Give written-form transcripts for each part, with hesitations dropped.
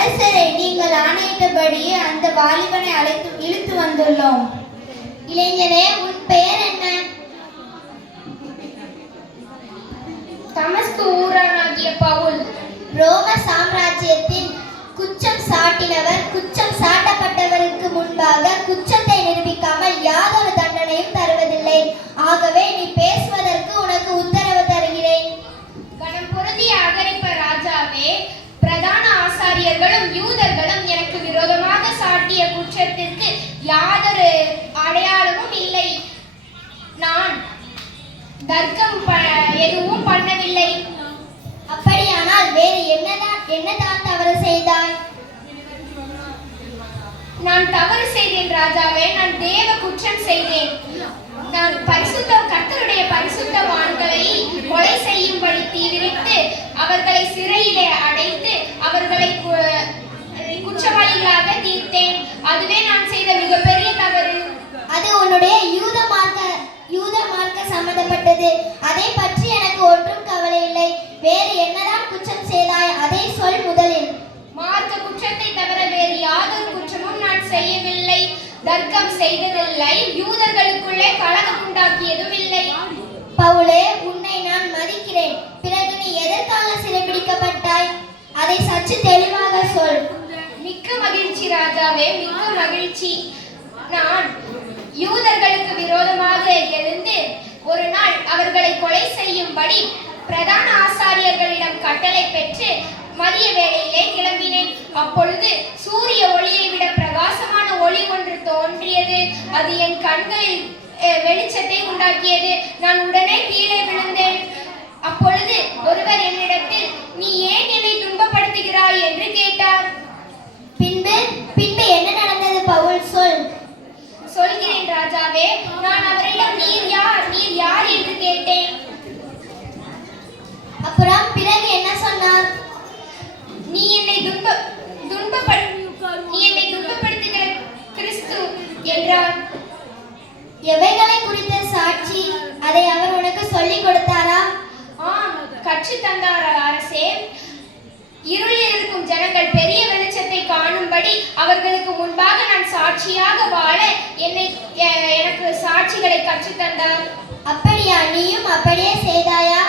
அரசரை நீங்கள் ஆணையிட்டபடி அந்த வாலிபனை இழுத்து வந்துள்ளோம். இளைஞனே, உன் பெயர் என்ன? தமஸ்கு ஊரானாகிய பவுல். ரோம சாம்ராஜ்யத்தின் குற்றம் சாட்டினவர் குற்றம் சாட்டப்பட்டவருக்கு முன்பாக குற்றத்தை நிரூபிக்காமல் யாதொரு தண்டனையும் தருவதில்லை. ஆகவே நீ பேசுவதற்கு உனக்கு உத்தரவு தருகிறேன். கனம் பொருந்திய அகிரிப்ப ராஜாவே, பிரதான ஆசாரியர்களும் யூதர்களும் எனக்கு விரோதமாக சாட்டிய குற்றத்திற்கு யாதொரு அடையாளமும் இல்லை. நான் தர்க்கம் எதுவும் பண்ணவில்லை. அப்படியானால் வேறு என்னதான் தவறு செய்தாய்? நான் தவறு செய்தேன் ராஜாவே. நான் தேவ குற்றம் செய்தேன். நான் கர்த்தருடைய பரிசுத்தவான்களை கொலை செய்யும்படி தீவிரித்து அவர்களை சிறையிலே அடைத்து அவர்களை குற்றவாளிகளாக தீர்த்தேன். அதுவே நான் செய்த மிகப்பெரிய தவறு. அது உன்னுடைய யூத மார்க்க சம்பந்தப்பட்டது. அதை பற்றி எனக்கு ஒன்றும் கவலை இல்லை. வேறு என்னதான் குற்றம் செய்தாய், அதை சொல் முதலில். மார்க்க குற்றத்தை தவிர வேறு யாதொரு குற்றமும் நான் செய்யவில்லை. தர்க்கம் செய்ததில்லை. யூதர்களுக்குள்ளே கலகம் உண்டாக்கியதும் இல்லை. பவுலே, உன்னை நான் மதிக்கிறேன். பிறகு நீ எதற்காக சிறைபிடிக்கப்பட்டாய்? அதை சற்று தெளிவாக சொல். மிக்க மகிழ்ச்சி ராஜாவே, மிக்க மகிழ்ச்சி. நான் யூதர்களுக்கு விரோதமாக எழுந்து ஒரு நாள் அவர்களை கொலை செய்யும்படி பிரதான ஆசாரியர்களிடம் கட்டளை பெற்று மதிய வேளையிலே கிளம்பினேன். அப்பொழுது சூரிய ஒளியை விட பிரகாசமான ஒளி ஒன்று தோன்றியது. அது என் கண்களில் வெளிச்சத்தை உண்டாக்கியது. நான் உடனே கீழே விழுந்தேன். அப்பொழுது ஒருவர் என்னிடத்தில், நீ ஏன் என்னை துன்பப்படுத்துகிறாய் என்று கேட்டார். பின்பு என்ன நடந்தது பவுல், சொல். சொல்கிறேன் ராஜாவே. நான் அவரிடம் நீர் யார் என்று கேட்டேன். அப்புறம் பிறகு என்ன சொன்னார்? நீ என்னை துன்பப்படுத்துகிற கிறிஸ்து என்றார். எவைகளை குறித்த சாட்சி? அதை அவர் உனக்கு சொல்லிக் கொடுத்தாரா? ஆம், கற்று தந்தார் அரசே. இருளில் இருக்கும் ஜனங்கள் பெரிய வெளிச்சத்தை காணும்படி அவர்களுக்கு முன்பாக நான் சாட்சியாக வாழ எனக்கு சாட்சிகளை கற்றுத்தந்தார். அப்படியா? நீயும் அப்படியே செய்தாயா?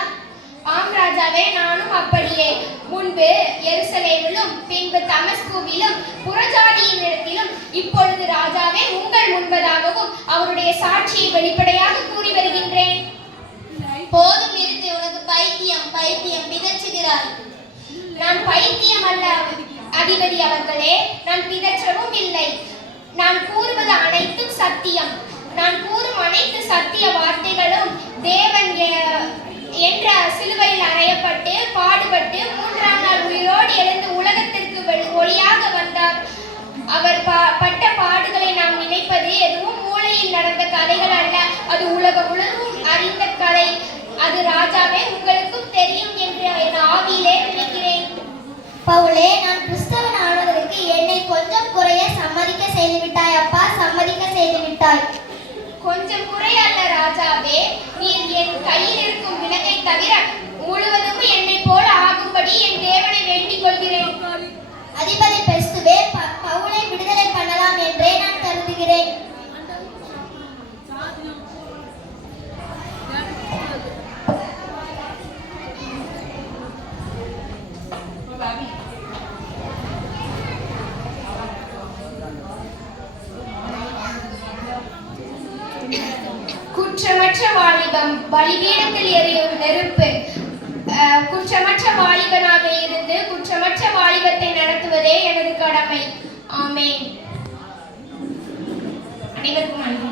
ஆம் ராஜாவே, நானும் அப்படியே. முன்பு எருசலேமிலும் பின்பு தமஸ்குவிலும் புறஜாதியினிடத்திலும் இப்பொழுது ராஜாவே உங்கள் முன்பதாகவும் அவருடைய சாட்சியை வெளிப்படையாக கூறி வருகின்றேன். போதும் நிறுத்து. உனக்கு பைத்தியம் பிதற்றுகிறாய். நான் பைத்தியம் அல்ல அதிபதி அவர்களே. நான் பிதற்றவும் இல்லை. நான் கூறுவது அனைத்தும் சத்தியம். நான் கூறும் அனைத்து சத்திய வார்த்தைகளும் தேவன் என்ற சிலுவையில் அறையப்பட்டு பாடுபட்டு 3ஆம் நாள் உயிரோடு எழுந்து உலகத்திற்கு ஒளியாக வந்தார். அவர் பட்ட பாடுகளை நாம் நினைப்பது எதுவும் மூளையில் நடந்த கதைகள் அல்ல. அது உலகம் முழுவதும் அறிந்த கதை. அது ராஜாவே உங்களுக்கும் தெரியும் என்று என் ஆவியிலே நினைக்கிறேன். பவுலே, நான் கிறிஸ்தவன் ஆனதற்கு என்னை கொஞ்சம் குறைய சம்மதிக்க செய்து விட்டாய் அப்பா, சம்மதிக்க செய்து விட்டாய். கொஞ்சம் குறை அல்ல ராஜாவே. நீர் என் கையில் இருக்கும் விலங்கை தவிர முழுவதும் என்னை போல ஆகும்படி என் தேவனை வேண்டிக் கொள்கிறேன். அதிபதி பெஸ்துவே, பவுலை விடுதலை பண்ணலாம் என்றே நான் கருதுகிறேன். குற்றமற்ற வாலிபம் பலிபீடத்தில் எரியும் நெருப்பு. குற்றமற்ற வாலிபனாக இருந்து குற்றமற்ற வாலிபத்தை நடத்துவதே எனது கடமை. ஆமென். அனைவருக்கும் நன்றி.